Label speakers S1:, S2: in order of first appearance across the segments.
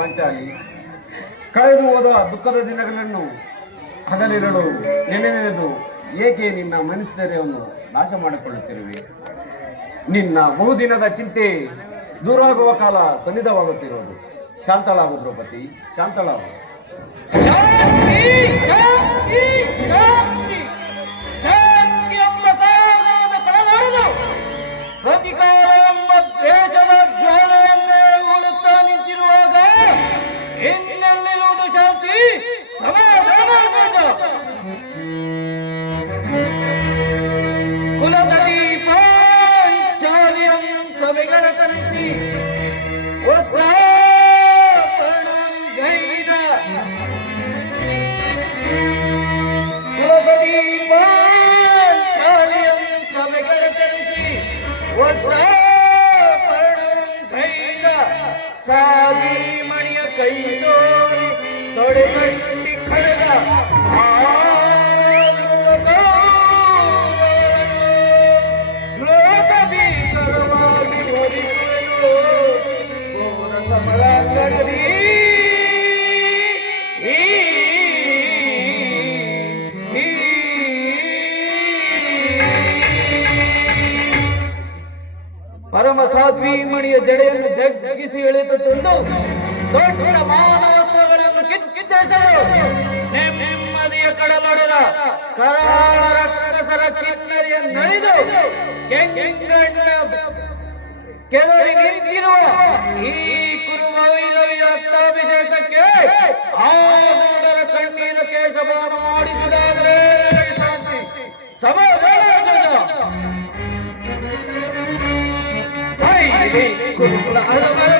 S1: ಪಾಂಚಾಲಿ ಕಳೆದು ಹೋದ ದುಃಖದ ದಿನಗಳನ್ನು ಹಗಲಿರಲು ನೆನೆ ನೆನೆದು ಏಕೆ ನಿನ್ನ ಮನಸ್ಥೈರ್ಯವನ್ನು ನಾಶ ಮಾಡಿಕೊಳ್ಳುತ್ತಿರುವೆ? ನಿನ್ನ ಬಹುದಿನದ ಚಿಂತೆ ದೂರವಾಗುವ ಕಾಲ ಸನ್ನಿಧವಾಗುತ್ತಿರುವುದು. ಶಾಂತಳಾಗು ದ್ರೌಪದಿ, ಶಾಂತಳಾಗು.
S2: ಸಮಾಧಾನ ಕೆದರಿ ನಿಂತಿರುವ ಈ ಕುರುವೈರವಿಯ ರಕ್ತಾಭಿಷೇಕಕ್ಕೆ ಆ ಮೂಡರ ಕಣ್ಣೀರ ಕೇಶಭಾನ ಮಾಡಿಸಿದಾದರೆ ಶಾಂತಿ ಸಮಾಧಾನ ಗುರುಕುಲ ಅಳಬರಲು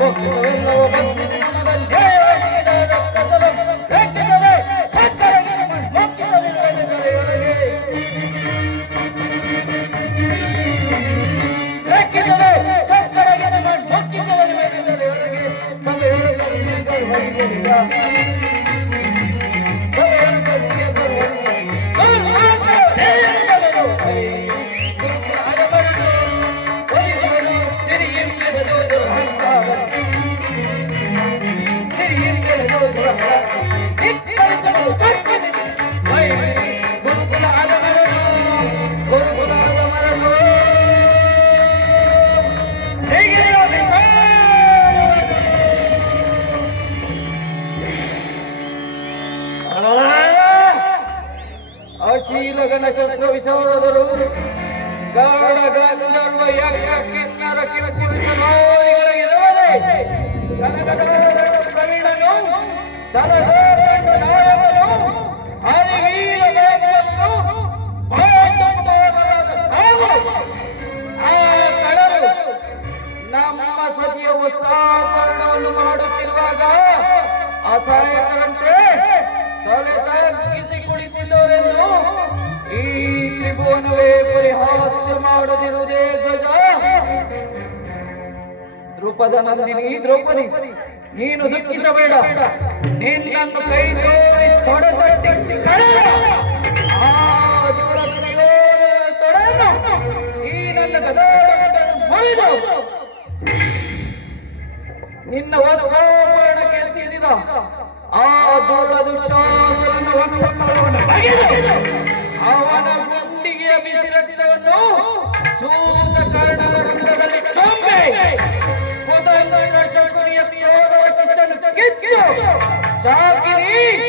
S2: দেখতে ನಮ್ಮ ಸತಿಯ ವಸ್ತ್ರಾಭರಣವನ್ನು ಮಾಡುತ್ತಿರುವಾಗ ಅಸಹಾಯಕರಂತೆ ತಲೆ ತಗ್ಗಿಸಿ ಕುಳಿತಿದ್ದವರೆಂದು ಈ ತ್ರಿಭುವನವೇ ಪರಿಹಾಸ್ಯ ಮಾಡದಿರುವುದೇ ಧ್ವಜ. ದ್ರುಪದ ನಂದಿನಿ, ದ್ರೌಪದಿ, ನೀನು ದುಃಖಿಸಬೇಡ. ನಿನ್ನನ್ನು ಕೈ ತೋರಿ ನಿರೋಧನ ತೊಡೆಯನ್ನು ಈ ನನ್ನ ಮುರಿದು ನಿನ್ನ ವಸ್ತ್ರಾಭರಣಕ್ಕೆ ಎತ್ತಿಸಿದ ಆ ದೂರ ಶಾಸನನ್ನು ವಕ್ಷಸ್ಥಳವನ್ನು ಬಗೆದು ಅವನ ಗುಂಡಿಗೆಯ ಬಿಸಿ ರಕ್ತವನ್ನು ಸೂತ ಕರ್ಣದ ರಂಗದಲ್ಲಿ ಕುತಂತ್ರ ಶಕುನಿಯ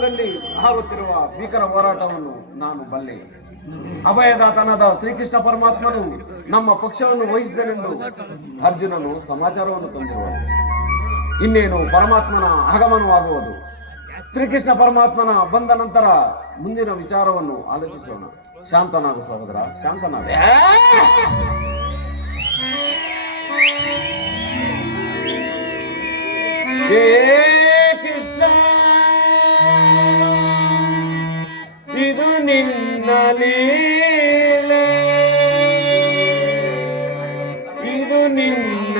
S1: ಹೃದಯಾಂತರದಲ್ಲಿ ಆಗುತ್ತಿರುವ ಭೀಕರ ಹೋರಾಟವನ್ನು ನಾನು ಬಲ್ಲೆ. ಅಭಯದಾತನಾದ ಶ್ರೀಕೃಷ್ಣ ಪರಮಾತ್ಮನು ನಮ್ಮ ಪಕ್ಷವನ್ನು ವಹಿಸಿದನೆಂದು ಅರ್ಜುನನು ಸಮಾಚಾರವನ್ನು ತಂದಿರುವ ಇನ್ನೇನು ಪರಮಾತ್ಮನ ಆಗಮನವಾಗುವುದು. ಶ್ರೀಕೃಷ್ಣ ಪರಮಾತ್ಮನ ಬಂದ ನಂತರ ಮುಂದಿನ ವಿಚಾರವನ್ನು ಆಲೋಚಿಸೋಣ. ಶಾಂತನಾಗು ಸಹೋದರ ಶಾಂತನಾಗ. ಕೃಷ್ಣ! ಇದು ನಿನ್ನ ಇದು ನಿನ್ನ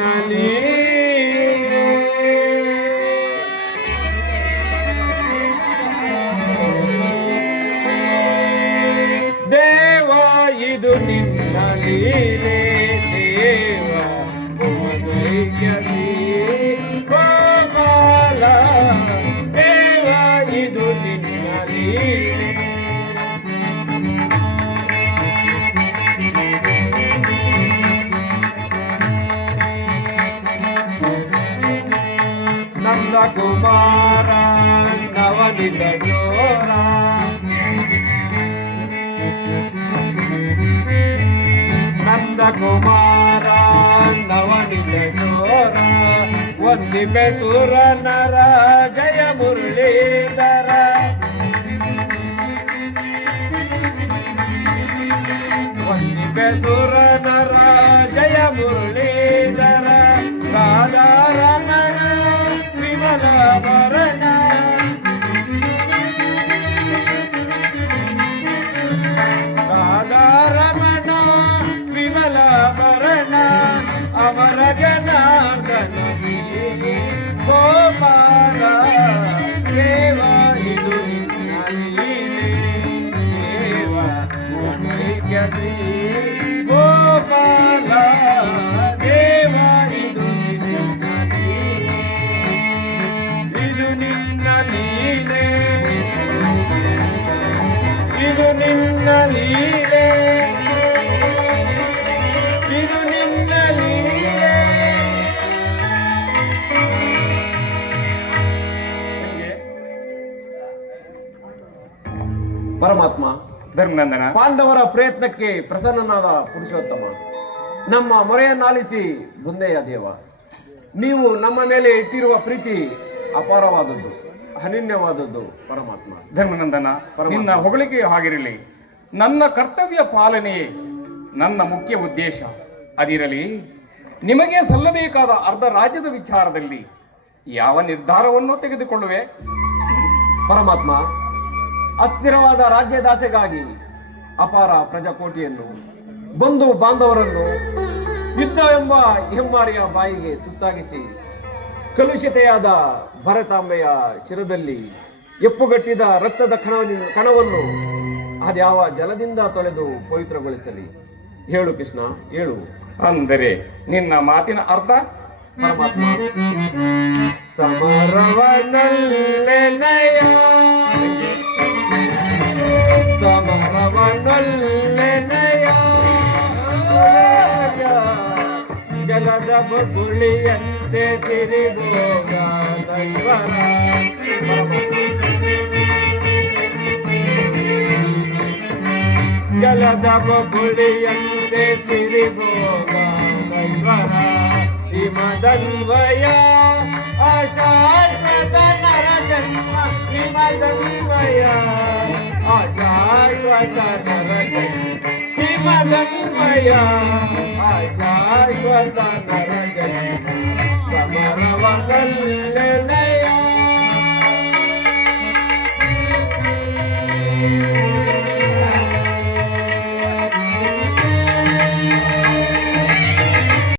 S1: ನಂದ ಕುಮಾರ ನವನಿತ ಜೋರ ನಂದ ಕುಮಾರ ನವನಿತ ಜೋರ ಒಂದಿಬೆ ಸುರ ನರ ಜಯ ಮುರಳೀಧರ ಒಂದಿಬೆ ಸುರ ನರ ಜಯ ಮುರಳೀಧರ ರಾಧಾರಮಣ ನಿನ್ನ ಲೀಲೆ. ಇದು ನಿನ್ನ ಲೀಲೆ. ಪರಮಾತ್ಮ
S3: ಧರ್ಮನಂದನ.
S1: ಪಾಂಡವರ ಪ್ರಯತ್ನಕ್ಕೆ ಪ್ರಸನ್ನನಾದ ಪುರುಷೋತ್ತಮ. ನಮ್ಮ ಮೊರೆಯನ್ನಾಲಿಸಿ ಮುಂದೆಯ ದೇವ. ನೀವು ನಮ್ಮ ಮೇಲೆ ಇಟ್ಟಿರುವ ಪ್ರೀತಿ ಅಪಾರವಾದದ್ದು. ಅನನ್ಯವಾದದ್ದು ಪರಮಾತ್ಮ.
S3: ಧರ್ಮನಂದನ ನಿನ್ನ ಹೊಗಳಿಕೆ ಹಾಗಿರಲಿ ನನ್ನ ಕರ್ತವ್ಯ ಪಾಲನೆಯೇ ನನ್ನ ಮುಖ್ಯ ಉದ್ದೇಶ. ಅದಿರಲಿ ನಿಮಗೆ ಸಲ್ಲಬೇಕಾದ ಅರ್ಧ ರಾಜ್ಯದ ವಿಚಾರದಲ್ಲಿ ಯಾವ ನಿರ್ಧಾರವನ್ನು ತೆಗೆದುಕೊಳ್ಳುವೆ?
S1: ಪರಮಾತ್ಮ ಅಸ್ಥಿರವಾದ ರಾಜ್ಯದಾಸೆಗಾಗಿ ಅಪಾರ ಪ್ರಜಾಕೋಟಿಯನ್ನು ಬಂಧು ಬಾಂಧವರನ್ನು ಯುದ್ಧ ಎಂಬ ಹೆಮ್ಮಾರಿಯ ಬಾಯಿಗೆ ತುತ್ತಾಗಿಸಿ ಕಲುಷಿತೆಯಾದ ಭರತಾಂಬೆಯ ಶಿರದಲ್ಲಿ ಎಪ್ಪುಗಟ್ಟಿದ ರಕ್ತದ ಕಣವನ್ನು ಕಣವನ್ನು ಅದ್ಯಾವ ಜಲದಿಂದ ತೊಳೆದು ಪವಿತ್ರಗೊಳಿಸಲಿ. ಹೇಳು ಕೃಷ್ಣ ಹೇಳು.
S3: ಅಂದರೆ ನಿನ್ನ ಮಾತಿನ ಅರ್ಥ?
S1: ಪರಮಾತ್ಮ. ಸಮರವನಲ್ಲೆನಯ ಬಗುಳಿಯಂತೆ ತಿರುಗೋಗ ದೈವರ ಜಲದ ಬಗುಳಿಯಂತೆ ತಿರುಗೋಗ ದೈವರ ಹಿಮದನ್ವಯ ಆಶಾಶ್ವತ ನರ ಜನ್ಮ ಹಿಮದನ್ವಯ ಆಶಾಶ್ವತ ನರ ಜನ್ಮ மதன்மயா சாய் வந்தரகை சமரவகல்லையா